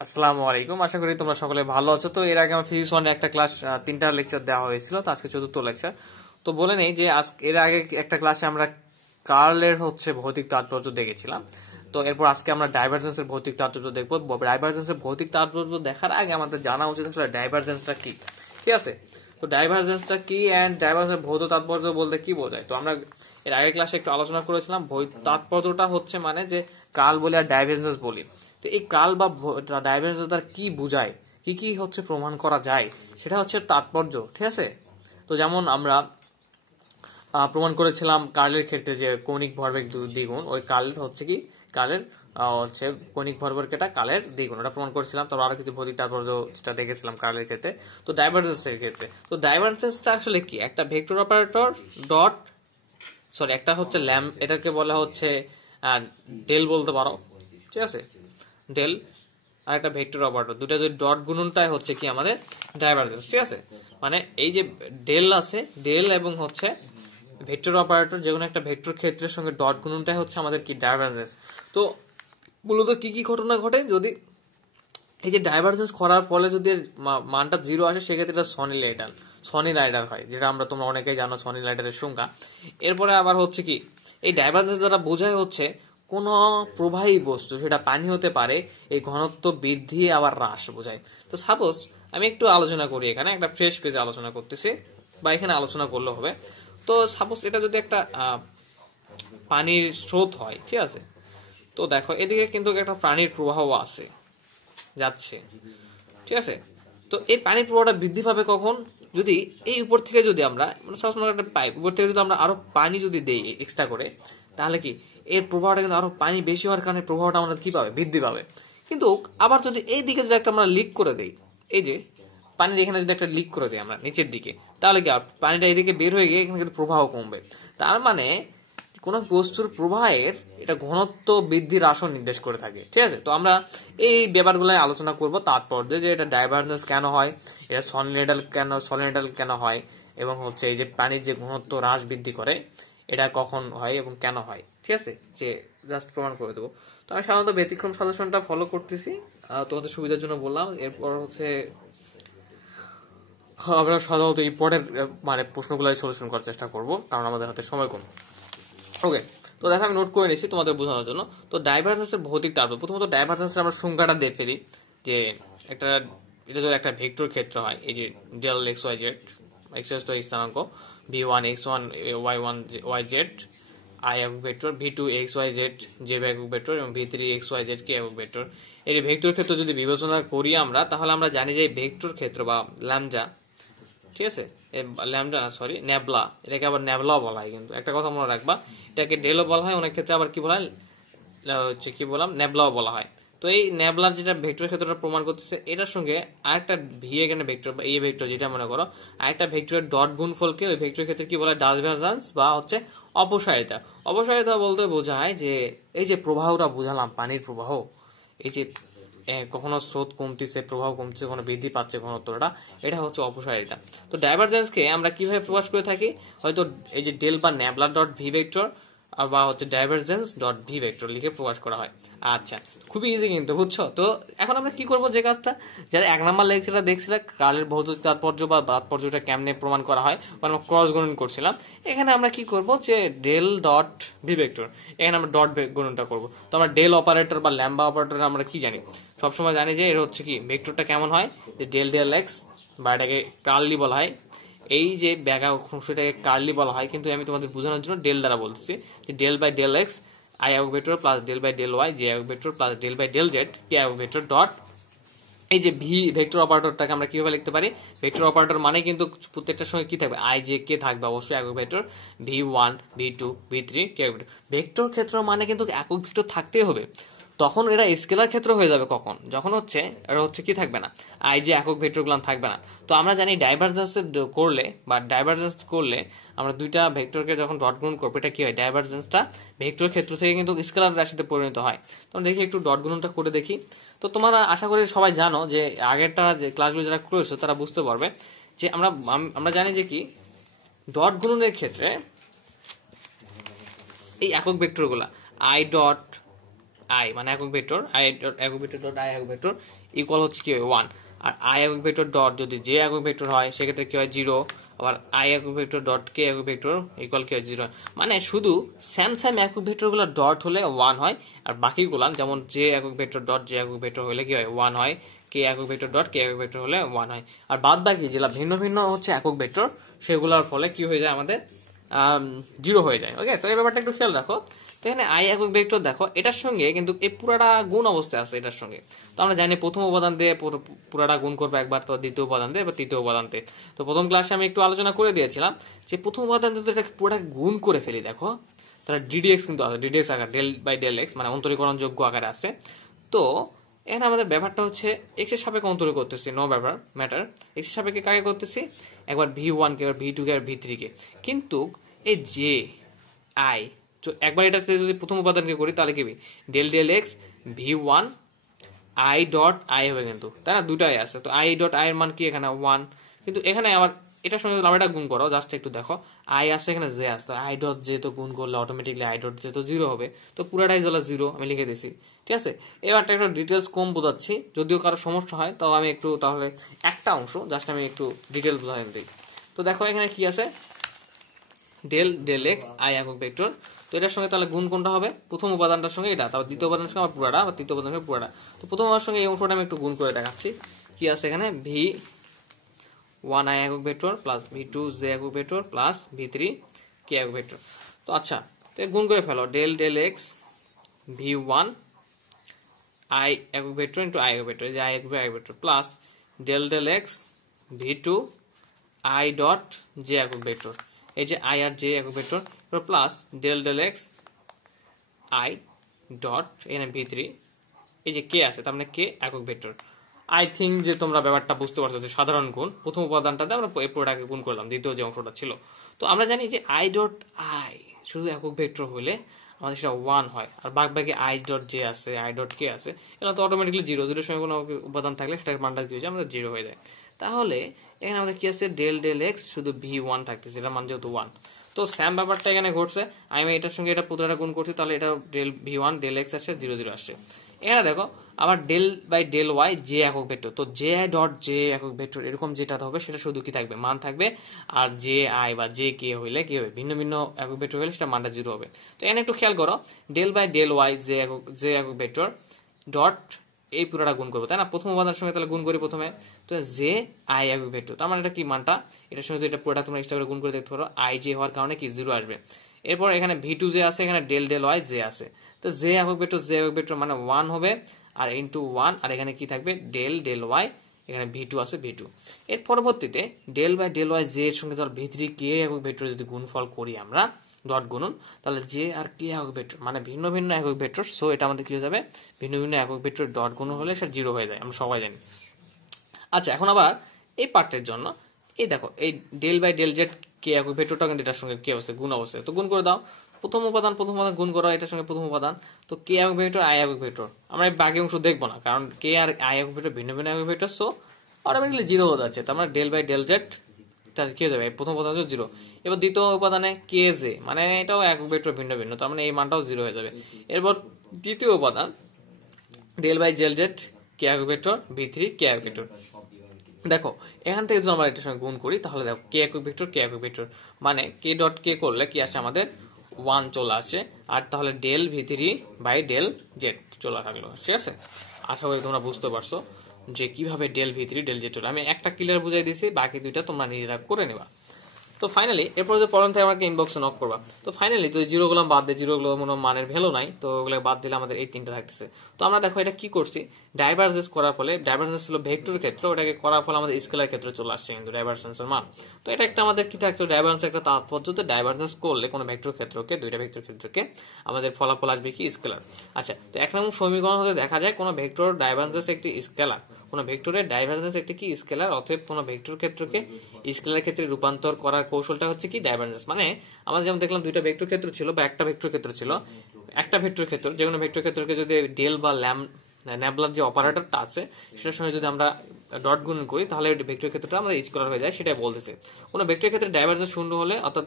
আসসালামু আলাইকুম। আশা করি তোমরা সকলে ভালো আছো। তো এর আগে আমার ফিজিক্স ওয়ানে একটা ক্লাস 3টা লেকচার দেওয়া হয়েছিল, তো আজকে চতুর্থ লেকচার। তো বলে নেই যে এর আগে একটা ক্লাসে আমরা কার্লের ভৌতিক তাৎপর্য দেখেছিলাম। তো এরপর আজকে আমরা ডাইভারজেন্সের ভৌতিক তাৎপর্য দেখবো। ডাইভারজেন্সের ভৌতিক তাৎপর্য দেখার আগে আমাদের জানা উচিত আসলে ডাইভারজেন্সটা কি। ঠিক আছে, তো ডাইভারজেন্সটা কি এন্ড ডাইভারজেন্সের ভৌত তাৎপর্য বলতে কি বোঝায়। তো আমরা এর আগের ক্লাসে একটু আলোচনা করেছিলাম। তাৎপর্যটা হচ্ছে মানে যে কার্ল বলি আর ডাইভারজেন্স বলি। তো এই কার্ল বা ডাইভারজেন্স দ্বারা কি বোঝায়, কি কি প্রমাণ করা যায়, সেটা হচ্ছে তাৎপর্য। ঠিক আছে, তো যেমন আমরা প্রমাণ করেছিলাম কার্লের ক্ষেত্রে যে কৌণিক ভরবেগ দ্বিগুণ, ওই কার্ল হচ্ছে কি কার্লের কৌণিক ভরবেগ এটা কার্লের দ্বিগুণ, ওটা প্রমাণ করেছিলাম। তারপর আরো কিছু ভৌতিক তাৎপর্য যেটা দেখেছিলাম কার্লের ক্ষেত্রে। তো ডাইভারজেন্সের ক্ষেত্রে, তো ডাইভারজেন্সটা আসলে কি, একটা ভেক্টর অপারেটর ডট একটা হচ্ছে এটাকে বলা হচ্ছে ডেল বলতে পারো। ঠিক আছে, ডেল আর একটা ভেক্টর অপারেটর, দুটা যদি ডট গুণনটাই হচ্ছে কি আমাদের ডাইভারজেন্স। ঠিক আছে, মানে এই যে ডেল আছে, ডেল এবং হচ্ছে ভেক্টর অপারেটর, যে কোনো একটা ভেক্টর ক্ষেত্রের সঙ্গে ডট গুণনটাই হচ্ছে আমাদের কি ডাইভারজেন্স। তো মূলত কি কি ঘটনা ঘটে, যদি এই যে ডাইভারজেন্স করার ফলে যদি মানটা 0 আসে, সেক্ষেত্রে এটা সনিলাইডার হয়, যেটা তোমরা অনেকেই জানো সনিলাইডারের সংজ্ঞা। এরপরে আবার হচ্ছে কি, এই ডাইভারজেন্স দ্বারা বোঝায় হচ্ছে কোন প্রবাহী বস্তু, সেটা পানি হতে পারে, এই ঘনত্ব বৃদ্ধি আবার হ্রাস বোঝায়। তো সাপোজ আমি একটু আলোচনা করি, এখানে একটা ফ্রেশ পেজে আলোচনা করতেছি, বা এখানে আলোচনা করলে হবে। তো সাপোজ এটা যদি একটা পানির স্রোত হয়, ঠিক আছে, তো দেখো এদিকে কিন্তু একটা পানির প্রবাহ আছে, যাচ্ছে। ঠিক আছে, তো এই পানির প্রবাহটা বৃদ্ধি পাবে কখন, যদি এই উপর থেকে যদি আমরা একটা পাইপ উপর থেকে যদি আমরা আরো পানি যদি দেই এক্সট্রা করে, তাহলে কি এর প্রবাহটা কিন্তু আরো পানি বেশি হওয়ার কারণে প্রবাহটা আমাদের কি পাবে, বৃদ্ধি পাবে। কিন্তু আবার যদি এই দিকে যদি একটা আমরা লিক করে দেই, এই যে পানির এখানে যদি একটা লিক করে দিই আমরা নিচের দিকে, তাহলে কি পানিটা এদিকে বের হয়ে গিয়ে এখানে কিন্তু প্রবাহ কমবে। তার মানে কোন বস্তুর প্রবাহের এটা ঘনত্ব বৃদ্ধি হ্রাস নির্দেশ করে থাকে। ঠিক আছে, তো আমরা এই ব্যাপারগুলো আলোচনা করব তাৎপর্য, যে এটা ডাইভারজেন্স কেন হয়, এটা সলিনয়েডাল কেন হয়, এবং হচ্ছে এই যে পানির যে ঘনত্ব হ্রাস বৃদ্ধি করে এটা কখন হয় এবং কেন হয়। ঠিক আছে, যে জাস্ট প্রমাণ করে দেবো। তো আমি সাধারণত ব্যতিক্রম সলিউশনটা ফলো করতেছি, তোমাদের সুবিধার জন্য বললাম। এরপর হচ্ছে আমরা সাধারণত এই পরের প্রশ্নগুলো সলিউশন করার চেষ্টা করব, কারণ আমাদের হাতে সময় কম। ওকে, তো দেখো আমি নোট করে নিচ্ছি তোমাদের বোঝানোর জন্য। তো ডাইভারজেন্সের ভৌতিক তাৎপর্য, প্রথমত ডাইভারজেন্সের আমরা সংজ্ঞাটা দিয়ে ফেলি, যে এটা যদি একটা ভেক্টর ক্ষেত্র হয়, এই যে del X Y Z, X তো স্থানাঙ্ক, v1 x1 y1 yz I একক ভেক্টর, v2 xyz জে একক ভেক্টর, এবং v3 xyz কে একক ভেক্টর। এই ভেক্টর ক্ষেত্র যদি বিবেচনা করি আমরা, তাহলে আমরা জানি যে ভেক্টর ক্ষেত্র বা ল্যামডা, ঠিক আছে, ল্যামডা না সরি ন্যাবলা, এটাকে আবার ন্যাবলাও বলা হয়। কিন্তু একটা কথা মনে রাখবা, এটাকে ডেলও বলা হয়, অনেক ক্ষেত্রে আবার কি বলা হয়, হচ্ছে কি বললাম, ন্যাবলাও বলা হয়। তো এই ন্যাবলার যেটা ভেক্টর ক্ষেত্রটা প্রমাণ করতেছে, এটার সঙ্গে আরেকটা ভি এখানে ভেক্টর বা এই ভেক্টর যেটা মনে করো, আরেকটা ভেক্টরের ডট গুণফলকে ওই ভেক্টর ক্ষেত্রে কি বলা হয়, ডাইভারজেন্স বা হচ্ছে অপসারিতা। অপসারিতা বলতে বোঝায় যে এই যে প্রবাহটা বুঝালাম, পানির প্রবাহ, এই যে কখনো স্রোত কমতেছে, প্রবাহ কমতেছে, কখনো বৃদ্ধি পাচ্ছে ঘনত্বটা, এটা হচ্ছে অপসারিতা। তো ডাইভারজেন্সকে আমরা কিভাবে প্রকাশ করে থাকি, হয়তো এই যে ডেল বা ন্যাবলা ডট ভি ভেক্টর বা হচ্ছে ডাইভারজেন্স ডট ভি ভেক্টর লিখে প্রকাশ করা হয়। আচ্ছা, খুবই ইজি কিন্তু, বুঝছো? তো এখন আমরা কি করব, যে কাজটা যারা 1 নম্বর লেকচারটা দেখছিলে কালের ভৌতিক তাৎপর্য বা তাৎপর্যটা কেমনে প্রমাণ করা হয়, আমরা ক্রস গুণন করছিলাম। এখানে আমরা কি করব, যে ডেল ডট ভি ভেক্টর, এখানে আমরা ডট গুণনটা করব। তো আমরা ডেল অপারেটর বা ল্যাম্বা অপারেটর আমরা কি জানি, সবসময় জানি যে এর হচ্ছে কি ভেক্টরটা কেমন হয়, যে ডেল ডেল এক্স, বা এটাকে কার্লি বলা হয়, এই যে ব্যাগা অংশটাকে কার্লি বলা হয়, কিন্তু আমি তোমাদের বোঝানোর জন্য ডেল দ্বারা বলতেছি, যে del by del X I একক vector plus del by del Y J একক vector plus del by del Z K একক ভেক্টর ডট এই যে ভি ভেক্টর অপারেটরটাকে আমরা কিভাবে লিখতে পারি, ভেক্টর অপারেটর মানে কিন্তু প্রত্যেকটার সঙ্গে কি থাকবে, আই জে কে থাকবে অবশ্যই একক vector, v1 v2 v3 K একক ভেক্টর। ভেক্টর ক্ষেত্র মানে কিন্তু একক ভেক্টর থাকতেই হবে। তখন এরা স্কেলার ক্ষেত্র হয়ে যাবে কখন, যখন হচ্ছে এটা হচ্ছে কি থাকবে না, আই যে একক ভেক্টর গুলো থাকবে না। তো আমরা জানি ডাইভারজেন্স করলে বা ডাইভারজেন্স করলে আমরা দুইটা ভেক্টরকে যখন ডট গুণ করবো, এটা কি হয়, ডাইভারজেন্সটা ভেক্টর ক্ষেত্র থেকে কিন্তু স্কেলার রাশিতে পরিণত হয়। তখন দেখি একটু ডট গুণনটা করে দেখি। তো তোমরা আশা করি সবাই জানো, যে আগেরটা যে ক্লাসগুলো যারা করেছো তারা বুঝতে পারবে, যে আমরা জানি যে কি ডট গুণনের ক্ষেত্রে এই একক ভেক্টরগুলা আই ডট আই মানে একক ভেক্টর আই ডট একক ভেক্টর ডট আই একক ভেক্টর ইকুয়াল হচ্ছে কি হয় 1, আর আই একক ভেক্টর ডট যদি জে একক ভেক্টর হয় সেক্ষেত্রে কি হয় 0, আবার আই একক ভেক্টর ডট কে একক ভেক্টর ইকুয়াল কি হয় 0। মানে শুধু স্যাম একক ভেক্টরগুলো ডট হলে 1 হয়, আর বাকিগুলো যেমন জে একক ভেক্টর ডট জে একক ভেক্টর হলে কি হয় 1 হয়, কে একক ভেক্টর ডট কে একক ভেক্টর হলে 1 হয়। আর বাদ বাকি যেগুলো ভিন্ন ভিন্ন হচ্ছে একক ভেক্টর সেগুলোর ফলে কি হয়ে যায় আমাদের 0 হয়ে যায়। ওকে, তো এই ব্যাপারটা একটু খেয়াল রাখো। তো এখানে আই একক ভেক্টর দেখো এটার সঙ্গে কিন্তু এই পুরাটা গুণ অবস্থায় আছে এটার সঙ্গে। তো আমরা জানি প্রথম উপাদান দিয়ে পুরাটা গুণ করবো একবার, তো দ্বিতীয় উপাদান দিয়ে বা তৃতীয় উপাদান দিয়ে। তো প্রথম ক্লাসে আমি একটু আলোচনা করে দিয়েছিলাম যে প্রথম উপাদান যদি এটা পুরোটা গুণ করে ফেলি দেখো তাহলে ডিডিএক্স কিন্তু আছে, ডিডিএক্স আকার ডেল বাই ডেল এক্স মানে অন্তরীকরণ যোগ্য আকারে আছে। তো এখানে আমাদের ব্যাপারটা হচ্ছে এক্স এর সাপেক্ষে অন্তরীণ করতেছি, নো ব্যাপার ম্যাটার, এক্স এর সাপেক্ষে কাকে করতেছি একবার v1 কে, একবার v2 কে, আর v3 কে। কিন্তু এই জে আই একবার এটা যদি প্রথম উপাদানকে করি তাহলে কি del del X v1 I dot I হবে কিন্তু, তাই না, দুটাই আছে। তো আই ডট আই এর মান কি এখানে 1, কিন্তু এখানে আবার এটার সঙ্গে আমরা এটা গুণ করো জাস্ট একটু দেখো আই আছে এখানে জে আছে, তো আই ডট জে তো গুণ করলে অটোমেটিকলি আই ডট জে তো 0 হবে, তো পুরাটাই চলে 0 আমি লিখে দিছি। ঠিক আছে, এবারটা একটু ডিটেলস কম বোঝাচ্ছি, যদিও কারো সমস্যা হয় তাও আমি একটু তাহলে একটা অংশ জাস্ট আমি একটু ডিটেলস বোঝাই দিই। তো দেখো এখানে কি আছে ডেল ডেল এক্স আই একক ভেক্টর, তো এটার সঙ্গে তাহলে গুণ কোনটা হবে প্রথম উপাদানটার সঙ্গে এটা, তারপর দ্বিতীয় উপাদানের সঙ্গে আবার পুরাটা, আবার তৃতীয় উপাদানের সঙ্গে পুরাটা। তো প্রথম উপাদানের সঙ্গে এই অংশটা আমি একটু গুণ করে দেখাচ্ছি। কি আছে এখানে v1 আই একক ভেক্টর প্লাস v2 জে একক ভেক্টর প্লাস v3 কে একক ভেক্টর। তো আচ্ছা, তো গুণ করে ফেলো del del X v1 I একক ভেক্টর ইন্টু আই একক ভেক্টর, যে আই একক vector plus del del X v2 I dot J একক ভেক্টর, এই যে আই আর জে একক vector plus del del X I dot এখানে v3 এই যে কে আছে তার মানে কে একক ভেক্টর। আই থিঙ্ক যে তোমরা ব্যাপারটা বুঝতে পারছো যে সাধারণ গুণ প্রথম উপাদানটাতে আমরা এই পুরোটাকে গুণ করলাম, দ্বিতীয় যে অংশটা ছিল। তো আমরা জানি যে আই ডট আই শুধু একক ভেক্টর হলে আমাদের সেটা 1 হয়, আর বাকি আই ডট জে আছে আই ডট কে আছে এটা তো অটোমেটিকলি 0, 0 সঙ্গে কোনো উপাদান থাকলে সেটার মানটা কি হয়ে যায় আমাদের 0 হয়ে যায়। তাহলে এখানে আমাদের কি আছে ডেল ডেল এক্স শুধু v1 থাকতেছে, এটার মান যেহেতু 1। তো স্যাম ব্যাপারটা এখানে ঘটছে, আমি এটার সঙ্গে এটা পুরোটা গুণ করছি তাহলে এটা ডেল v1 ডেল এক্স আসছে 0 0 আসছে। এখানে দেখো আবার del by del Y J একক ভেক্টর, তো জে ডট জে একক ভেক্টর এরকম যেটা হবে সেটা শুধু কি থাকবে মান থাকবে, আর জে আই বা জে কে হইলে কি হবে ভিন্ন ভিন্ন একক ভেক্টর হলে সেটা মানটা 0 হবে। তো এখানে একটু খেয়াল করো del by del Y J একক ভেক্টর ডট এই পুরোটা গুণ করবো, তাই না, প্রথম উপাদানের সঙ্গে তাহলে গুণ করি প্রথমে, তো জে আই একক ভেক্টর তার মানে এটা কি মানটা এটার সঙ্গে এটা পুরোটা তোমরা এক্সট্রা করে গুণ করে দেখতে পারো, আই জে হওয়ার কারণে কি 0 আসবে। এরপর এখানে v2 জে আছে, এখানে ডেল ডেল ওয়াই জে আছে, তো জে একক ভেক্টর জে একক ভেক্টর মানে 1 হবে, আর ইন্টু 1, আর এখানে কি থাকবে ডেল ডেল ওয়াই, এখানে v2 আছে v2। এর পরবর্তীতে del by del Y J এর সঙ্গে ধর v3 কে একক ভেক্টর যদি গুণফল করি আমরা ডট গুণন, তাহলে জে আর কে একক ভেক্টর মানে ভিন্ন ভিন্ন একক ভেক্টর, সো এটা আমাদের কি হয়ে যাবে ভিন্ন ভিন্ন একক ভেক্টর ডট গুণন হলে সেটা 0 হয়ে যায়, আমরা সবাই জানি। আচ্ছা, এখন আবার এই পার্টের জন্য এই দেখো এই del by del Z K একক ভেক্টরটা কিন্তু এটার সঙ্গে কি অবস্থা গুণ অবস্থায়, তো গুণ করে দাও প্রথম উপাদান গুণ করা এটার সঙ্গে প্রথম উপাদান, তো কে একক ভেক্টর আই একক ভেক্টর আমরা এই বাকি অংশ দেখবো না কারণ কে আর আই একক ভেক্টর ভিন্ন ভিন্ন একক ভেক্টর, সো অটোমেটিক্যালি 0 হয়ে যাচ্ছে, তার মানে ডেল বাই ডেল জেড কি হয়ে যাবে প্রথম উপাদান 0। এবার দ্বিতীয় উপাদানে কে জে মানে এটাও একক ভেক্টর ভিন্ন ভিন্ন, তার মানে এই মানটাও 0 হয়ে যাবে। এরপর তৃতীয় উপাদান del by del Z K একক ভেক্টর v3 কে একক ভেক্টর, দেখো এখান থেকে যদি আমরা এটার সঙ্গে গুণ করি তাহলে দেখো কে একক ভেক্টর মানে কে ডট কে করলে কি আসে আমাদের 1 চলে আসে, আর তাহলে del v3 by del Z চলে থাকলো। ঠিক আছে, আশা করি তোমরা বুঝতে পারছো যে কিভাবে ডেল v3 ডেল জেড আমি একটা ক্লিয়ার বুঝাই দিয়েছি, বাকি দুইটা তোমরা নিজেরা করে নেবা। তো ফাইনালি এরপর যে প্রবলেম থেকে আমাকে ইনবক্সে নক করবা। তো ফাইনালি তো জিরো গুলো বাদ দিয়ে, জিরো গুলো কোনো মানের ভ্যালু নাই, তো ওগুলো বাদ দিলে আমাদের এই তিনটা থাকতেছে। তো আমরা দেখো এটা কি করছি, ডাইভারজেন্স করার ফলে, ডাইভারজেন্স ছিল ভেক্টর ক্ষেত্র, ওটাকে করার ফলে আমাদের স্কেলার ক্ষেত্রে চলে আসছে কিন্তু ডাইভারজেন্সের মান। তো এটা একটা আমাদের কি থাকছে ডাইভারজেন্স একটা তাৎপর্য, ডাইভারজেন্স করলে কোনো ভেক্টর ক্ষেত্রকে, দুইটা ভেক্টর ক্ষেত্রকে আমাদের ফলাফল আসবে কি স্কেলার। আচ্ছা, তো এক নম্বর সমীকরণ হতে দেখা যায় কোনো ভেক্টর ডাইভারজেন্স একটি স্কেলার, কোন ভেক্টরের ডাইভারজেন্স একটি কি স্কেলার, অতএব কোন ভেক্টর ক্ষেত্রকে স্কেলার ক্ষেত্রে রূপান্তর করার কৌশলটা হচ্ছে কি ডাইভারজেন্স। মানে আমরা যেমন দেখলাম দুইটা ভেক্টর ক্ষেত্র ছিল বা একটা ভেক্টর ক্ষেত্র ছিল, একটা ভেক্টর ক্ষেত্র যে কোনো ভেক্টর ক্ষেত্রকে যদি ডেল বা ন্যাবলার যে অপারেটরটা আছে সেটার সঙ্গে যদি আমরা ডট গুণ করি তাহলে ভেক্টর ক্ষেত্রটা আমাদের স্কেলার হয়ে যায়, সেটাই বলতেছে। কোন ভেক্টর ক্ষেত্রে ডাইভারজেন্স শূন্য হলে অর্থাৎ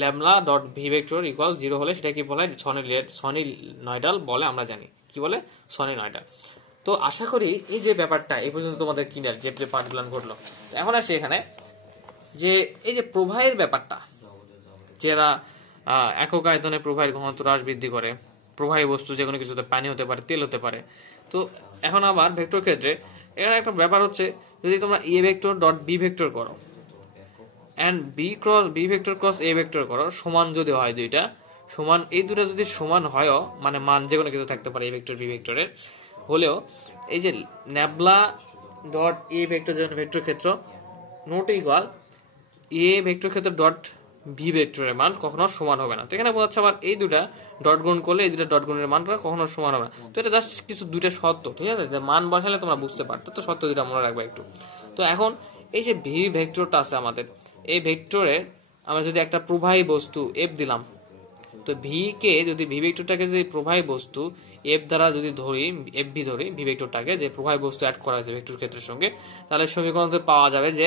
ল্যামলা ডট ভি ভেক্টর ইকুয়াল 0 হলে সেটা কি বলে সনিনয়েডাল বলে আমরা জানি। কি বলে? সনিনয়েডাল। তো আশা করি এই যে ব্যাপারটা এই পর্যন্ত তোমাদের ক্লিয়ার, যে পার্টগুলো ঘটলো। এখন আসি এখানে যে এই যে প্রবাহের ব্যাপারটা, যারা একক আয়তনে প্রবাহের ঘনত্ব হ্রাস বৃদ্ধি করে, প্রবাহী বস্তু যে কোনো কিছুতে পানি হতে পারে, তেল হতে পারে। তো এখন আবার ভেক্টর ক্ষেত্রে এখানে একটা ব্যাপার হচ্ছে, যদি তোমরা A vector dot B vector করো and B vector cross A vector করো, সমান যদি হয় দুইটা সমান, এই দুটা যদি সমান হয়, মানে মান যে কোনো কিছু থাকতে পারে এ ভেক্টর বি ভেক্টরের হলেও, এই যে ন্যাবলা ডট এ ভেক্টর যেমন ভেক্টর ক্ষেত্র নোট ইকুয়াল এ ভেক্টর ক্ষেত্র ডট ভি ভেক্টরের মান কখনো সমান হবে না। তো এখানে বোঝাচ্ছে আবার এই দুটা ডট গুণ করলে এই দুটা ডট গুণের মানটা কখনো সমান হবে না। তো এটা জাস্ট কিছু দুইটা সত্য, ঠিক আছে, যে মান বসালে তোমরা বুঝতে পারতো। তো সত্য দুটা মনে রাখবে একটু। তো এখন এই যে ভি ভেক্টরটা আছে আমাদের, এই ভেক্টরে আমরা যদি একটা প্রবাহী বস্তু এফ দিলাম, তো ভি কে যদি ভি ভেক্টরটাকে যদি প্রবাহী বস্তু এফ দ্বারা যদি ধরি, এফ ভি ধরি ভি ভেক্টরটাকে, যে প্রবাহী বস্তু অ্যাড করা হয়েছে ভেক্টর ক্ষেত্রের সঙ্গে, তাহলে সমীকরণতে পাওয়া যাবে যে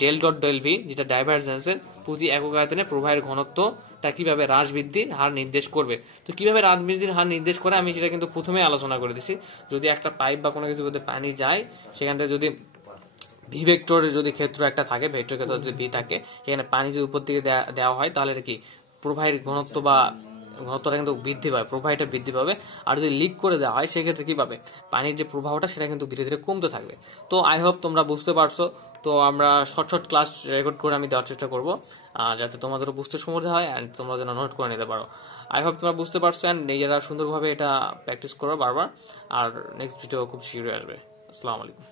ডেল ডট ডেল ভি, যেটা ডাইভারজেন্সের প্রতি একক আয়তনে প্রবাহের ঘনত্বটা কিভাবে হ্রাস বৃদ্ধির হার নির্দেশ করবে। তো কিভাবে হ্রাস বৃদ্ধির হার নির্দেশ করে আমি সেটা কিন্তু প্রথমে আলোচনা করে দিছি। যদি একটা পাইপ বা কোনো কিছু মধ্যে পানি যায়, সেখান থেকে যদি ভি ভেক্টরের যদি ক্ষেত্র একটা থাকে, ভেক্টর ক্ষেত্র যদি ভি থাকে, সেখানে পানি যদি উপর দিকে দেওয়া হয়, তাহলে এটা কি প্রবাহের ঘনত্ব বা ঘনত্বটা কিন্তু বৃদ্ধি পাবে, প্রবাহটা বৃদ্ধি পাবে। আর যদি লিক করে দেওয়া হয়, সেক্ষেত্রে কি পাবে, পানির যে প্রবাহটা সেটা কিন্তু ধীরে ধীরে কমতে থাকবে। তো আই হোপ তোমরা বুঝতে পারছো। তো আমরা শর্ট শর্ট ক্লাস রেকর্ড করে আমি দেওয়ার চেষ্টা করবো, যাতে তোমাদেরও বুঝতে সুবিধা হয় অ্যান্ড তোমরা যেন নোট করে নিতে পারো। আই হোপ তোমরা বুঝতে পারছো অ্যান্ড নিজেরা সুন্দরভাবে এটা প্র্যাকটিস করো বারবার। আর নেক্সট ভিডিও খুব শীঘ্রই আসবে। আসসালামু আলাইকুম।